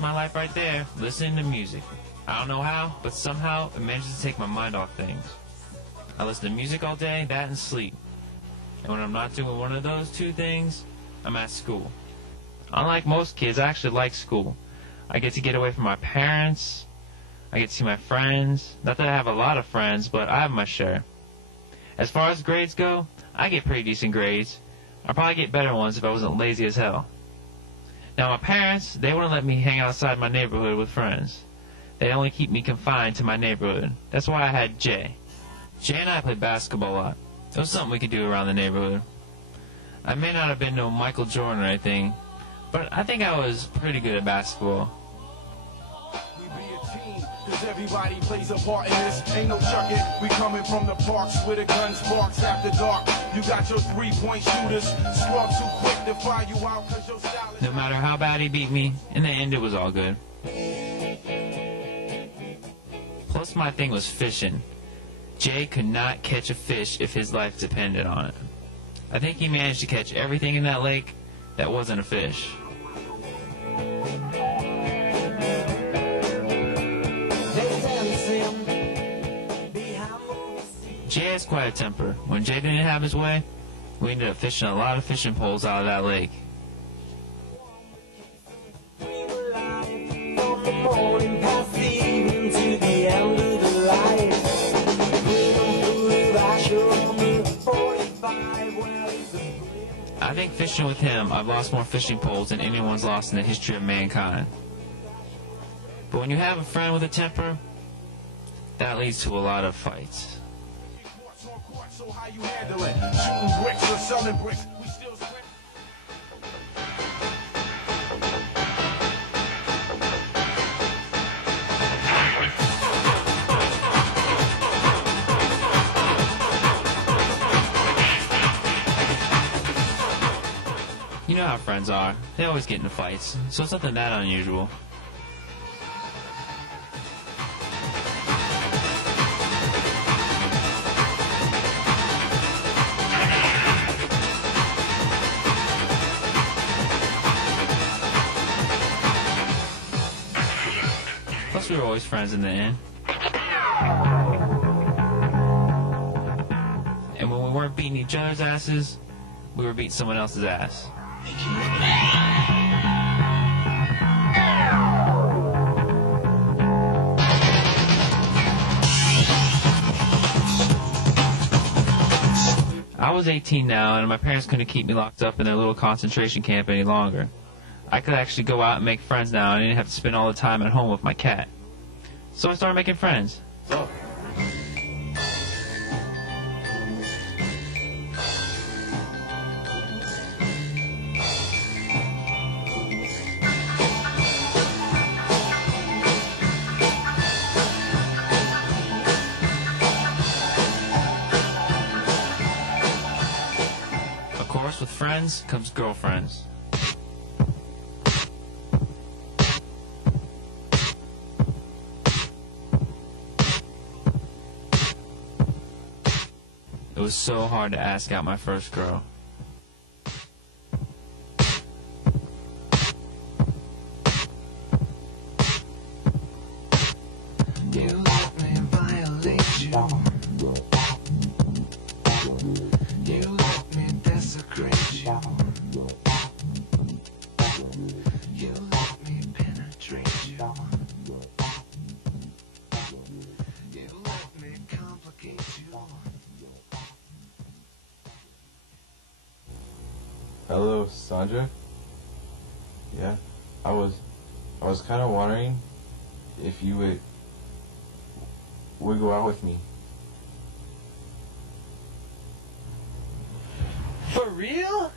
of my life right there, listening to music. I don't know how, but somehow it manages to take my mind off things. I listen to music all day, that and sleep. And when I'm not doing one of those two things, I'm at school. Unlike most kids, I actually like school. I get away from my parents. I get to see my friends. Not that I have a lot of friends, but I have my share. As far as grades go, I get pretty decent grades. I'd probably get better ones if I wasn't lazy as hell. Now my parents, they wouldn't let me hang outside my neighborhood with friends. They only keep me confined to my neighborhood. That's why I had Jay. Jay and I played basketball a lot. It was something we could do around the neighborhood. I may not have been no Michael Jordan or anything, but I think I was pretty good at basketball. We be a team, 'cause everybody plays a part in this. Ain't no chucking. We coming from the parks where the gun sparks after dark. You got your 3-point shooters. Scrub too quick to fire you out 'cause your style is... No matter how bad he beat me, in the end it was all good. Plus my thing was fishing. Jay could not catch a fish if his life depended on it. I think he managed to catch everything in that lake that wasn't a fish. Jay has quite a temper. When Jay didn't have his way, we ended up fishing a lot of fishing poles out of that lake. I think fishing with him, I've lost more fishing poles than anyone's lost in the history of mankind. But when you have a friend with a temper, that leads to a lot of fights. So how you handle it? Shooting bricks or selling bricks? We still You know how friends are. They always get into fights, so it's nothing that unusual. Plus we were always friends in the end. And when we weren't beating each other's asses, we were beating someone else's ass. I was 18 now, and my parents couldn't keep me locked up in their little concentration camp any longer. I could actually go out and make friends now, and I didn't have to spend all the time at home with my cat. So I started making friends. Of course, with friends comes girlfriends. It was so hard to ask out my first girl. You let me violate you. You let me desecrate you. You let me penetrate you. You let me complicate you. Hello, Sandra? Yeah, I was kind of wondering if you would go out with me. For real?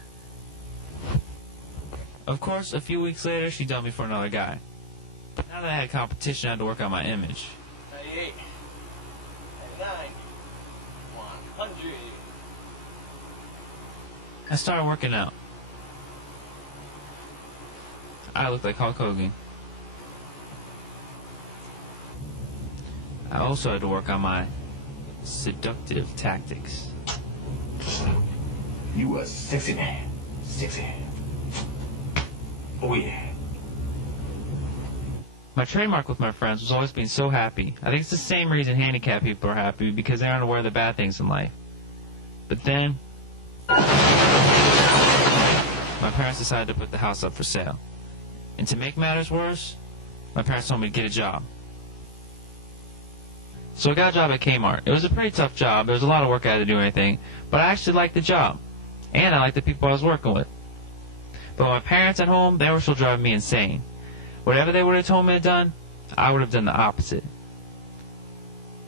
Of course, a few weeks later, she dumped me for another guy. But now that I had competition, I had to work on my image. 98, 99, 100. I started working out. I looked like Hulk Hogan. I also had to work on my seductive tactics. You a sexy man. Sexy. Oh yeah. My trademark with my friends was always being so happy. I think it's the same reason handicapped people are happy, because they aren't aware of the bad things in life. But then, my parents decided to put the house up for sale. And to make matters worse, my parents told me to get a job. So I got a job at Kmart. It was a pretty tough job. There was a lot of work I had to do and everything, but I actually liked the job. And I liked the people I was working with. But my parents at home, they were still driving me insane. Whatever they would have told me to done, I would have done the opposite.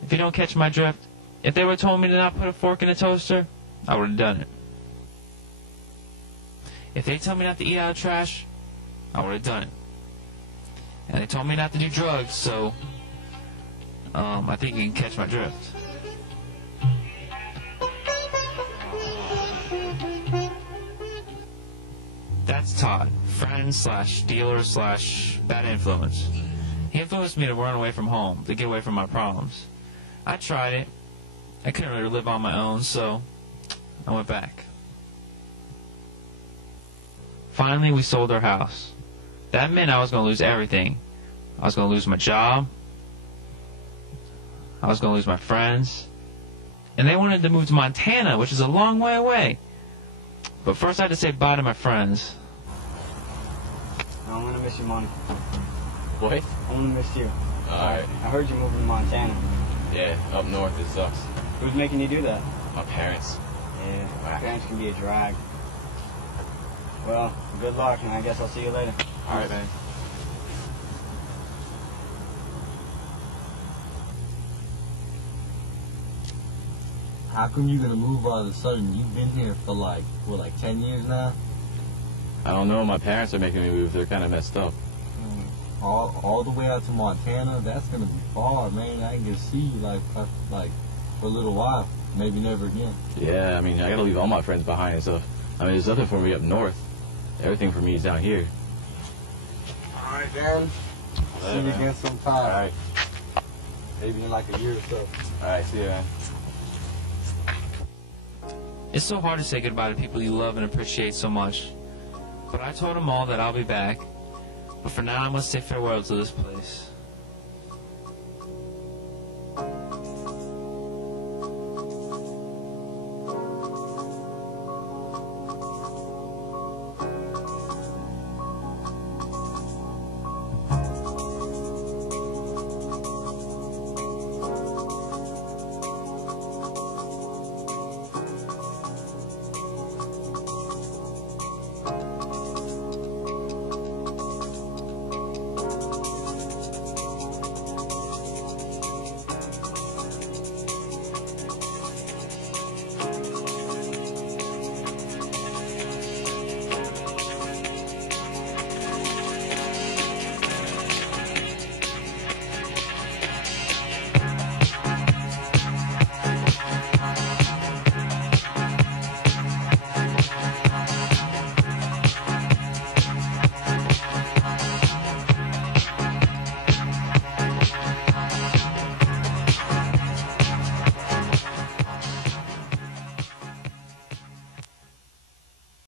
If you don't catch my drift, if they would have told me to not put a fork in a toaster, I would have done it. If they told me not to eat out of trash, I would have done it. And they told me not to do drugs, so I think you can catch my drift. That's Todd, friend slash dealer slash bad influence. He influenced me to run away from home, to get away from my problems. I tried it. I couldn't really live on my own, so I went back. Finally, we sold our house. That meant I was going to lose everything. I was going to lose my job. I was going to lose my friends. And they wanted to move to Montana, which is a long way away. But first I had to say bye to my friends. I'm gonna miss you, Monty. What? I'm gonna miss you. Alright. I heard you're moving to Montana. Yeah, up north it sucks. Who's making you do that? My parents. Yeah, my parents can be a drag. Well, good luck, and I guess I'll see you later. Alright, man. How come you're gonna move all of a sudden? You've been here for like 10 years now? I don't know, my parents are making me move. They're kind of messed up. All the way out to Montana? That's gonna be far, man. I can just see you like for a little while. Maybe never again. Yeah, I mean, I gotta leave all my friends behind and stuff. I mean, there's nothing for me up north. Everything for me is down here. Alright, Dan. See you again sometime. Alright. Maybe in like a year or so. Alright, see you, man. It's so hard to say goodbye to people you love and appreciate so much. But I told them all that I'll be back. But for now, I must say farewell to this place.